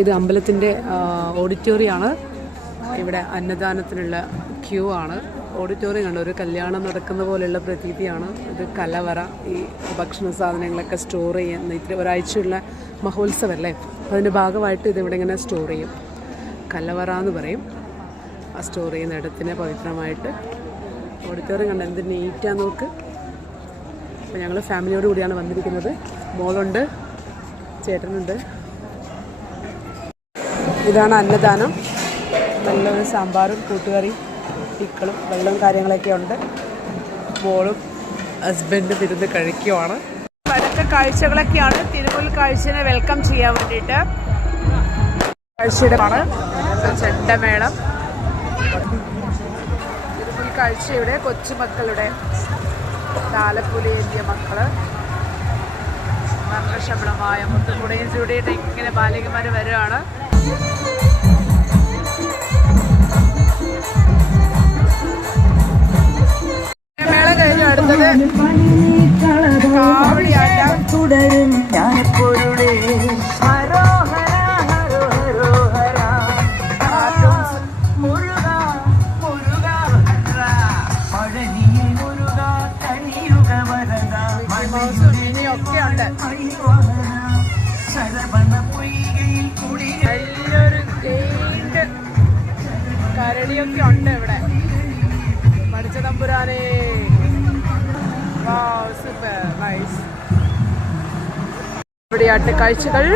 ഇത് അമ്പലത്തിൻ്റെ ഓഡിറ്റോറിയമാണ്. ഇവിടെ അന്നദാനത്തിനുള്ള ക്യൂ ആണ്. ഓഡിറ്റോറിയം കണ്ട ഒരു കല്യാണം നടക്കുന്ന പോലെയുള്ള പ്രതീതിയാണ്. ഇത് കലവറ, ഈ ഭക്ഷണ സാധനങ്ങളൊക്കെ സ്റ്റോർ ചെയ്യുന്ന ഇത്ര ഒരാഴ്ചയുള്ള മഹോത്സവമല്ലേ, അതിൻ്റെ ഭാഗമായിട്ട് ഇതിവിടെ ഇങ്ങനെ സ്റ്റോർ ചെയ്യും. കലവറ എന്ന് പറയും ആ സ്റ്റോർ ചെയ്യുന്ന ഇടത്തിനെ പവിത്രമായിട്ട്. ഓഡിറ്റോറിയം കണ്ട എന്ത് നീറ്റാന്ന് നോക്ക്. അപ്പോൾ ഞങ്ങൾ ഫാമിലിയോട് കൂടിയാണ് വന്നിരിക്കുന്നത്. മോളുണ്ട്, ചേട്ടനുണ്ട്. ഇതാണ് അന്നദാനം. നല്ലൊരു സാമ്പാറും കൂട്ടുകറിയും പിക്കളും വെള്ളവും കാര്യങ്ങളൊക്കെ ഉണ്ട്. മോളും ഹസ്ബൻഡും ഇരുന്ന് കഴിക്കുവാണ്. പലക്കെ കാഴ്ചകളൊക്കെയാണ് തിരുമുൽ കാഴ്ചനെ വെൽക്കം ചെയ്യാൻ വേണ്ടിയിട്ട്. കാഴ്ചയുടെ ചെണ്ടമേളം. തിരുമുൽ കാഴ്ചയുടെ കൊച്ചുമക്കളുടെ താലപ്പൊലിയേന്തിയ മക്കള് വർണ്ണശബളമായ മുത്തുകുടയും ചൂടിയിട്ട് ഇങ്ങനെ ബാലികമാർ വരികയാണ്. മേളം കഴിഞ്ഞു. അടുത്തത് കാവടിയാട്ടം തുടരും. ഒക്കെ ഉണ്ട്. നല്ലൊരു ഗെയിറ്റ് കരടിയൊക്കെ ഉണ്ട് ഇവിടെ. പഠിച്ച തമ്പുരാനേ, സൂപ്പർ നൈസ്. ഇവിടെയാട്ട് കാഴ്ചകൾ.